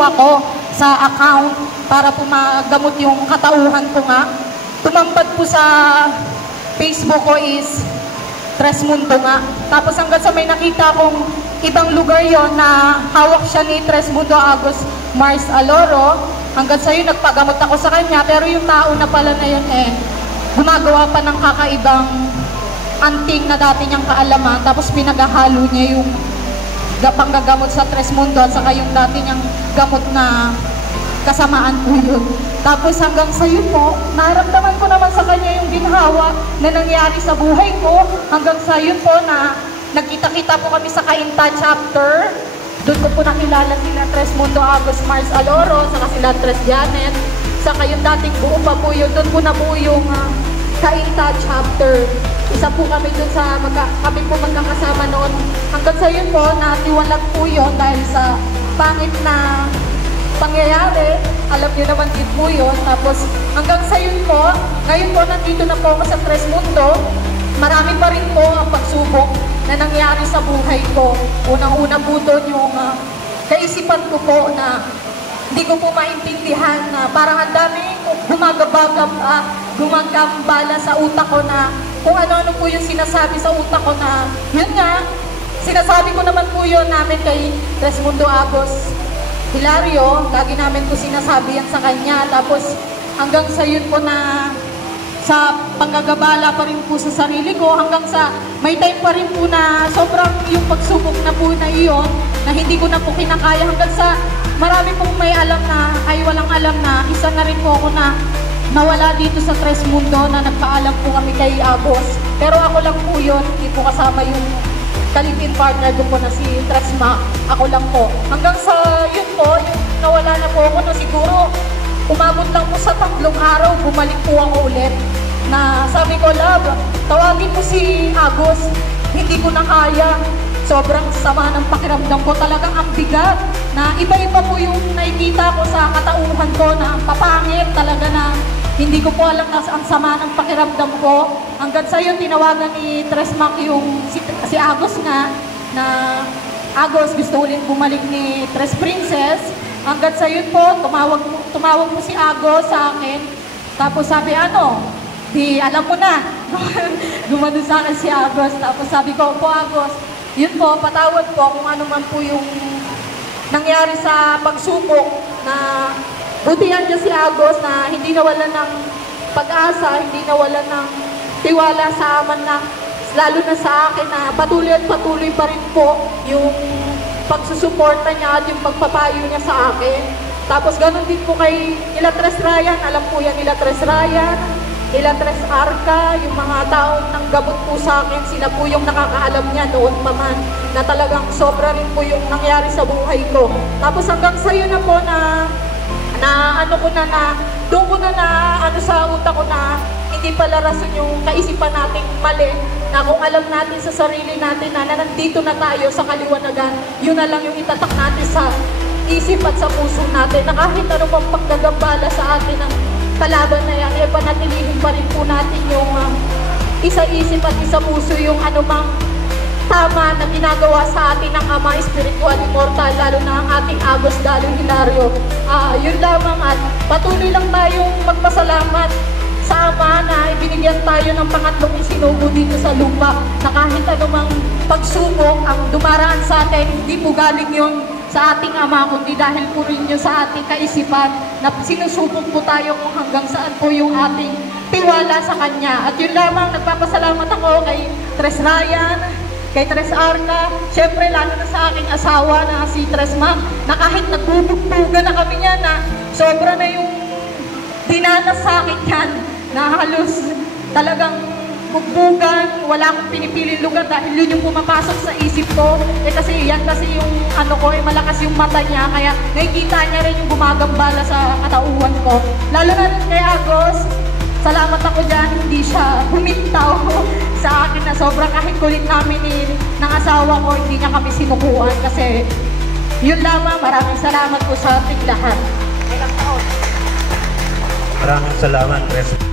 ako sa account para po magamot yung katauhan ko nga. Tumampad po sa Facebook ko is Tres Mundo nga. Tapos hanggang sa may nakita akong ibang lugar yon na hawak siya ni Tres Mundo Agos Mars Aloro. Hanggang sa yun, nagpagamot ako sa kanya. Pero yung tao na pala na yun gumagawa pa ng kakaibang anting na dati niyang kaalaman. Tapos pinaghahalo niya yung panggagamot sa Tres Mundo at saka yung dati niyang gamot na kasamaan po yun. Tapos hanggang sa yun po, naramdaman ko naman sa kanya yung ginhawa na nangyari sa buhay ko. Hanggang sa yun po na nagkita-kita po kami sa Cainta chapter. Doon ko po nakilala sila Tres Mundo Agos Mars Aloro, saka sila Tres Janet, saka yung dating buo pa po yun. Doon po na po yung Cainta chapter. Isa po kami doon sa, kami po magkakasama noon. Hanggang sa yun po, natiwalag po yun dahil sa pangit na pangyayari. Alam niyo naman din po yun. Tapos hanggang sa yun po, ngayon po nandito na po ako sa Tres Mundo. Marami pa rin po ang pagsubok na nangyari sa buhay ko. Unang-una po doon yung kaisipan ko po na hindi ko po maintindihan na parang ang dami gumagambala sa utak ko na kung ano-ano po yung sinasabi sa utak ko na yun nga, sinasabi ko naman po yun namin kay Tres Mundo Agos Hilario, lagi namin po sinasabi yan sa kanya. Tapos hanggang sa yun po na sa panggagabala pa rin po sa sarili ko, hanggang sa may time pa rin po na sobrang yung pagsubok na po na iyon, na hindi ko na po kinakaya, hanggang sa marami pong may alam na, ay walang alam na, isa na rin po ako na nawala dito sa Tres Mundo na nagpaalam po kami kay Agos. Pero ako lang po yun, hindi po kasama yung kalipin partner ko po na si Tres Mac. Ako lang po. Hanggang sa yun po, yung nawala na po ako na siguro umabot lang po sa 3 araw, bumalik po ako ulit. Na sabi ko, love, tawagin mo si Agos. Hindi ko na kaya. Sobrang sama ng pakiramdam ko. Talagang ang bigat na iba-iba po yung nakikita ko sa katauhan ko na ang papangit talaga na hindi ko po alam na ang sama ng pakiramdam ko. Hanggang sa yun, tinawagan ni Tres Mac yung si Agos nga na Agos gusto ulit bumalik ni Tres Princess. Hanggang sa yun po, tumawag po si Agos sa akin. Tapos sabi, di alam mo na. Gumano sa akin si Agos. Tapos sabi ko, po Agos, yun po, patawad po kung ano man po yung nangyari sa pagsubok na butihan niya si Agos na hindi nawalan ng pag-asa, hindi nawalan ng tiwala sa aman na lalo na sa akin na patuloy at patuloy pa rin po yung pagsusuporta niya at yung pagpapayo niya sa akin. Tapos ganun din po kay nila Tres Ryan, alam po yan nila Tres Ryan, nila Tres Arca, yung mga taong nanggabot po sa akin, sila po yung nakakaalam niya noon pa man na talagang sobra rin po yung nangyari sa buhay ko. Tapos hanggang sa'yo na po na doon ko na sa utak ko na hindi pala rason yung kaisipan nating mali, na kung alam natin sa sarili natin na nandito na tayo sa kaliwanagan, yun na lang yung itatak natin sa isip at sa puso natin, na kahit ano pang paggagambala sa atin ng kalaban na yan, panatilihin pa rin po natin yung isa isip at isa puso yung anumang tama na ginagawa sa atin ng Ama Espiritual Immortal, lalo na ang ating Agos Dalo Hilario. Yun lamang at patuloy lang tayong magpasalamat sa Ama na ibinigyan tayo ng pangatlong isinugo dito sa lupa, na kahit anumang pagsubok ang dumaraan sa atin, hindi po galing yun sa ating Ama, kundi dahil po rin yun sa ating kaisipan na sinusubok po tayo kung hanggang saan po yung ating tiwala sa Kanya. At yun lamang, nagpapasalamat ako kay Tres Ryan, kay Tres Arca, syempre lalo na sa aking asawa na si Tres Mac, na kahit nagbubugbugan na kami niya na sobra na yung dinanas sa akin yan, na halos talagang bugbugan, wala akong pinipiling lugar dahil yun yung pumapasok sa isip ko. Kasi yan kasi yung malakas yung mata niya, kaya nakikita niya rin yung gumagambala sa katauhan ko. Lalo na kay Agos, salamat ako dyan, hindi siya humintaw sa akin na sobrang kahit kulit namin ng asawa ko, hindi niya kami sinukuan. Kasi yun lamang, maraming salamat po sa ating lahat. Maraming salamat, Tres.